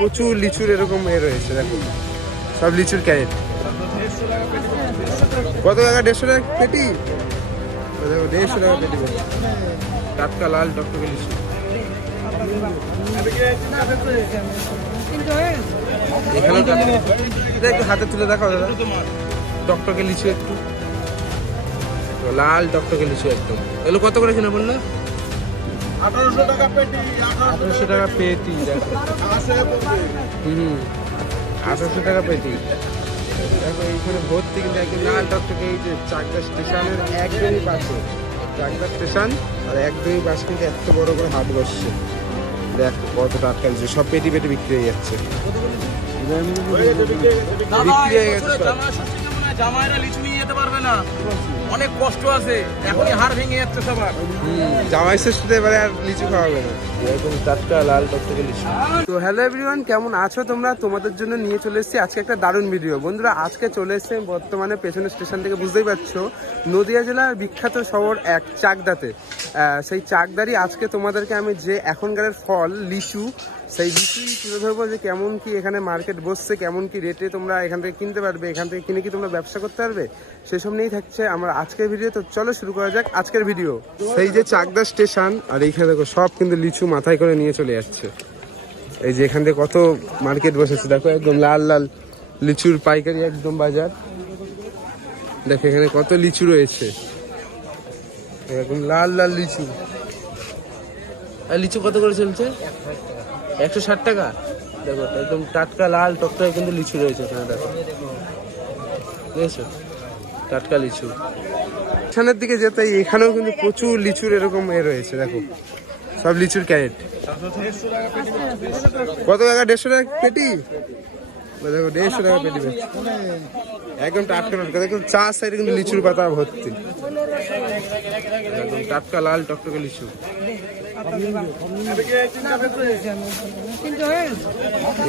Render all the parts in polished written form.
প্রচুর লিচুর এরকম রয়েছে, দেখো সব লিচুর ক্যারেট। কত টাকা? 150 টাকা পেটি। দেখো 150 টাকা পেটি, টাটকা লাল টকটকে লিচু। এখানেও একটু হাতে তুলে দেখাও দাদা, টকটকে লিচু, একটু লাল টকটকে লিচু একদম। এগুলো কত করে কিনা বললো? 1800 টাকা পেটি। 1800 টাকা পেটি। দেখো 1800 টাকা পেটি। দেখো এইখানে ভর্তি কিন্তু একদম লাল টকটকে। এই যে চাকদা স্টেশনের একদমই পাশে, চাকদা স্টেশন আর একদমই পাশে কিন্তু এত বড় করে হাট বসছে। দেখো কত টাটকা লিচু, সব পেটি পেটি বিক্রি হয়ে যাচ্ছে। বিক্রি হয়ে গেছে সব। জামাইরা লিচু নিয়ে যেতে পারবে না, অনেক কষ্ট আছে, এখনই হাড় ভেঙে যাচ্ছে সবার। জামাই ষষ্ঠীতে এবারে আর লিচু খাওয়াবে না, এরকম টাটকা লাল টকটকে লিচু। তো হ্যালো এভরিওয়ান, কেমন আছো তোমরা? তোমাদের জন্য নিয়ে চলে এসেছি আজকে একটা দারুণ ভিডিও। বন্ধুরা আজকে চলে এসেছে বর্তমানে পেছনের স্টেশন থেকে, বুঝতেই পারছো, নদিয়া জেলার বিখ্যাত শহর এক চাকদাতে। সেই চাকদারই আজকে তোমাদেরকে আমি যে এখনকার ফল লিচু, সেই লিচুই তুলে ধরবো যে কেমন কি এখানে মার্কেট বসছে, কেমন কি রেটে তোমরা এখান থেকে কিনতে পারবে, এখান থেকে কিনে কি তোমরা ব্যবসা করতে পারবে, সেসব নিয়েই থাকছে আমার আজকের ভিডিও। তো চলো শুরু করা যাক আজকের ভিডিও। সেই যে চাকদা স্টেশন, আর এইখানে দেখো সব কিন্তু লিচু মাথায় করে নিয়ে চলে যাচ্ছে। এই যে এখান থেকে কত মার্কেট বসেছে, দেখো একদম লাল লাল লিচুর পাইকারি একদম বাজার। দেখো এখানে কত লিচু রয়েছে, এরকম লাল লাল লিচু। আর লিচু কত করে চলছে? 160 টাকা। দেখো একদম টাটকা লাল টকটকে কিন্তু লিচু রয়েছে এখানে, দেখো বুঝেছো, টাটকা লিচু। সামনের দিকে যেতে এখানেও কিন্তু প্রচুর লিচুর এরকম রয়েছে, দেখো সব লিচুর ক্যারেট। কত টাকা? 150 টাকা পেটি। দেখো 150 টাকা পেটি একদম টাটকা টাটকা। দেখো চার সাইডে কিন্তু লিচুর পাতা ভর্তি, একদম টাটকা লাল টকটকে লিচু।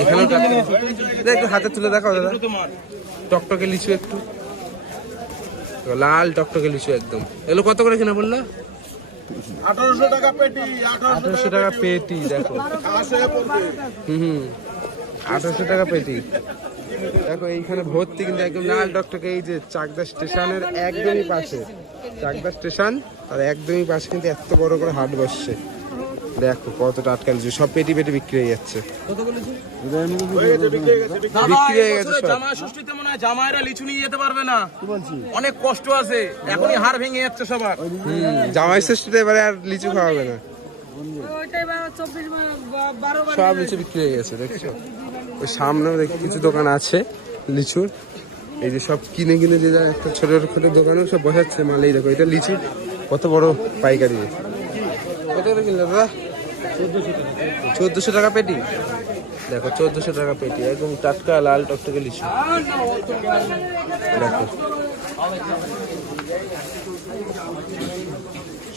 এখানেও একটু হাতে তুলে দেখাও দাদা, টকটকে লিচু, একটু লাল টকটকে লিচু একদম। এগুলো কত করে কিনা বললো? 1800 টাকা পেটি। 1800 টাকা পেটি। দেখো 1800 টাকা পেটি। দেখো এইখানে ভর্তি কিন্তু একদম লাল টকটকে। এই যে চাকদা স্টেশনের একদমই পাশে, চাকদা স্টেশন আর একদমই পাশে কিন্তু এত বড় করে হাট বসছে। দেখো কত টাটকা লিচু, সব পেটি পেটি বিক্রি হয়ে যাচ্ছে। বিক্রি হয়ে গেছে সব। জামাই ষষ্ঠীতে মনে হয় জামাইরা লিচু নিয়ে যেতে পারবে না, অনেক কষ্ট আছে, এখনই হাড় ভেঙে যাচ্ছে সবার। জামাই ষষ্ঠীতে এবারে আর লিচু খাওয়াবে না, সব লিচু বিক্রি হয়ে গেছে। দেখছো ওই সামনেও দেখি কিছু দোকান আছে লিচুর। এই যে সব কিনে কিনে যে একটা ছোট ছোট দোকানেও সব বসাচ্ছে মাল। এই দেখো এটা লিচু কত বড় পাইকারি। কত করে কিনলো দাদা? 1400 টাকা পেটি। দেখো 1400 টাকা পেটি, একদম টাটকা লাল টকটকে লিচু। দেখো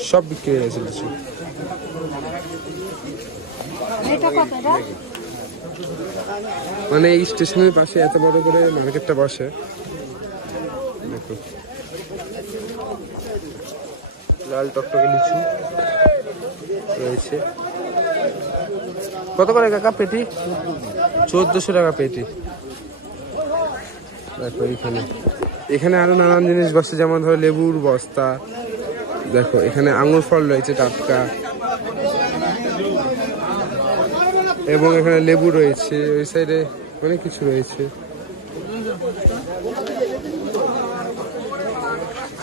সব বিক্রি হয়ে গেছে লিচু। মানে এই স্টেশনের পাশে এত বড় করে মার্কেটটা বসে। দেখো লাল টকটকে লিচু রয়েছে। কত করে কাকা পেটি? 1400 টাকা পেটি। দেখো এখানে আরো নানান জিনিস বসে, যেমন ধরো লেবুর বস্তা। দেখো এখানে আঙুর ফল রয়েছে টাটকা, এবং এখানে লেবু রয়েছে। ওই সাইডে অনেক কিছু রয়েছে।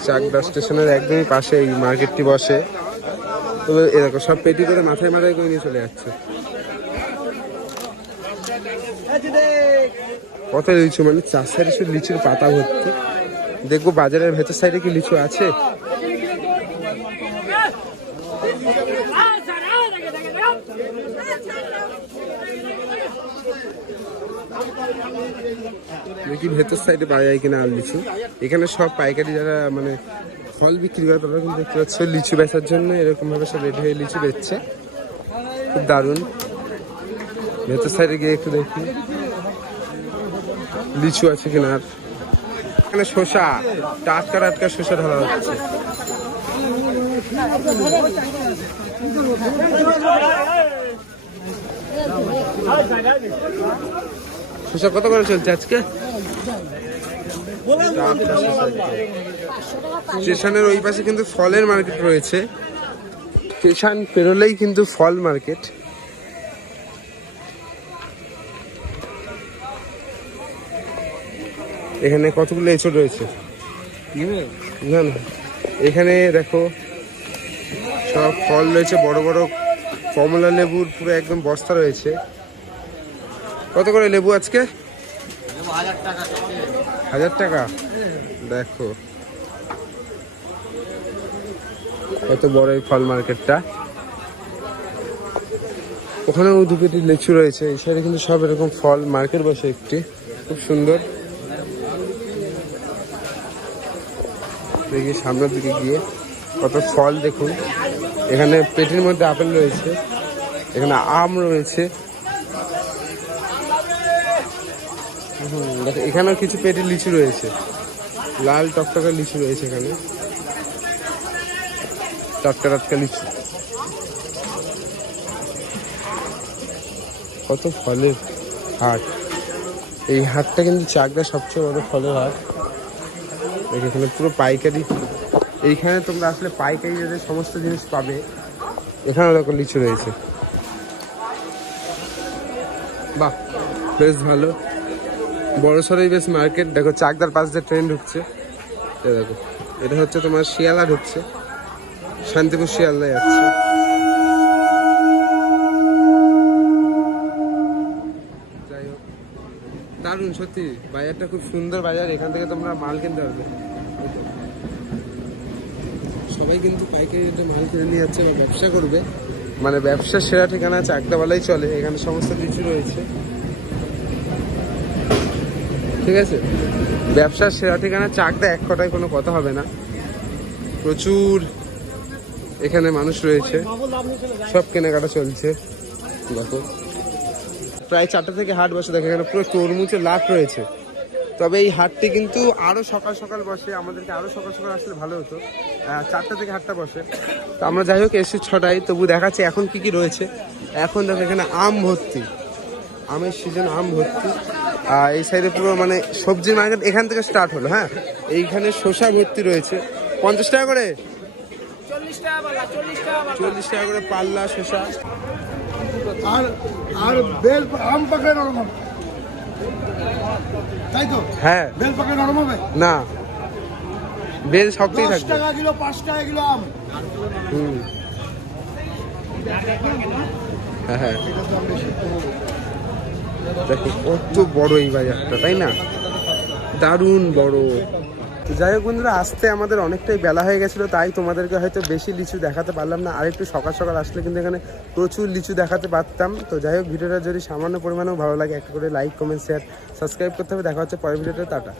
চাকদা স্টেশনের একদমই পাশে এই মার্কেটটি বসে। তবে এরকম সব পেটি করে মাথায় মাথায় করে নিয়ে চলে যাচ্ছে। কত লিচু, মানে চার সাইডে শুধু লিচুর পাতা ভর্তি। দেখবো বাজারের ভেতর সাইডে কি লিচু আছে। দেখি ভেতর সাইডে পাওয়া যায় কিনা আর লিচু। এখানে সব পাইকারি যারা মানে ফল বিক্রি করে তারা কিন্তু দেখতে পাচ্ছ লিচু বেচার জন্য এরকম ভাবে সব রেডি হয়ে লিচু বেচছে। খুব দারুণ। ভেতর সাইডে গিয়ে একটু দেখি লিচু আছে কিনা। আর এখানে শসা, টাটকা টাটকা শসা ধরা হচ্ছে। শসা কত করে চলছে আজকে? স্টেশনের ওই পাশে কিন্তু ফলের মার্কেট রয়েছে। স্টেশন পেরোলেই কিন্তু ফল মার্কেট। এখানে কতগুলো এঁচড় রয়েছে না না, এখানে দেখো সব ফল রয়েছে, বড় বড় কমলা লেবুর পুরো একদম বস্তা রয়েছে। কত করে লেবু আজকে? 1000 টাকা। দেখো কত বড় এই ফল মার্কেটটা। ওখানেও 2 পেটি লিচু রয়েছে। এই সাইডে কিন্তু সব এরকম ফল মার্কেট বসে একটি, খুব সুন্দর। দেখি সামনের দিকে গিয়ে কত ফল দেখুন। এখানে পেটির মধ্যে আপেল রয়েছে, এখানে আম রয়েছে। দেখো এখানেও কিছু পেটি লিচু রয়েছে, লাল টকটকা লিচু রয়েছে এখানে, টাটকা টাটকা লিচু। কত ফলের হাট। এই হাটটা কিন্তু চাকদা সবচেয়ে বড় ফলের হাট। এখানে পুরো পাইকারি, এইখানে তোমরা আসলে পাইকারি রেটে সমস্ত জিনিস পাবে। এখানে দেখো লিচু রয়েছে, বাহ বেশ ভালো বড় সড়ই বেশ মার্কেট। দেখো চাকদার পাশ দিয়ে ট্রেন ঢুকছে। দেখো এটা হচ্ছে তোমার শিয়ালদা ঢুকছে, শান্তিপুর শিয়ালদা যাচ্ছে। যাই হোক দারুণ, সত্যি বাজারটা খুব সুন্দর বাজার। এখান থেকে তোমরা মাল কিনতে পারবে। সবাই কিন্তু পাইকারি রেটে মাল কিনে নিয়ে যাচ্ছে বা ব্যবসা করবে। মানে ব্যবসার সেরা ঠিকানা চাকদাওয়ালাই চলে। এখানে সমস্ত কিছু রয়েছে, ঠিক আছে। ব্যবসার সেরা ঠিকানা চাকদা, এক কথায় কোনো কথা হবে না। প্রচুর এখানে মানুষ রয়েছে, সব কেনাকাটা চলছে। দেখো প্রায় 4টা থেকে হাট বসে। দেখো এখানে পুরো তরমুজের লাট রয়েছে। তবে এই হাটটি কিন্তু আরো সকাল সকাল বসে, আমাদেরকে আরো সকাল সকাল আসলে ভালো হতো। 4টা থেকে হাটটা বসে, তো আমরা যাই হোক এসে 6টায়। তবু দেখাচ্ছে এখন কি কি রয়েছে। এখন দেখো এখানে আম ভর্তি, আমের সিজন, আম ভর্তি। এই সাইডে পুরো মানে সবজি মার্কেট এখান থেকে স্টার্ট হলো। হ্যাঁ, এইখানে শসা ভর্তি রয়েছে। 50 টাকা করে, 40 টাকা করে পাল্লা শসা। আর আর বেল আম পাকলে নরম হবে, তাই তো? হ্যাঁ, বেল পাকলে নরম হবে না, বেল শক্তই 10 থাকবে। টাকা কিলো, 5 টাকা কিলো আম। হ্যাঁ হ্যাঁ, দেখো কত বড় এই বাজারটা, তাই না? দারুণ বড়। তো যাই হোক বন্ধুরা, আসতে আমাদের অনেকটাই বেলা হয়ে গেছিলো, তাই তোমাদেরকে হয়তো বেশি লিচু দেখাতে পারলাম না। আর একটু সকাল সকাল আসলে কিন্তু এখানে প্রচুর লিচু দেখাতে পারতাম। তো যাই হোক ভিডিওটা যদি সামান্য পরিমাণেও ভালো লাগে, একটা করে লাইক, কমেন্ট, শেয়ার, সাবস্ক্রাইব করতে হবে। দেখা হচ্ছে পরের ভিডিওতে। টাটা।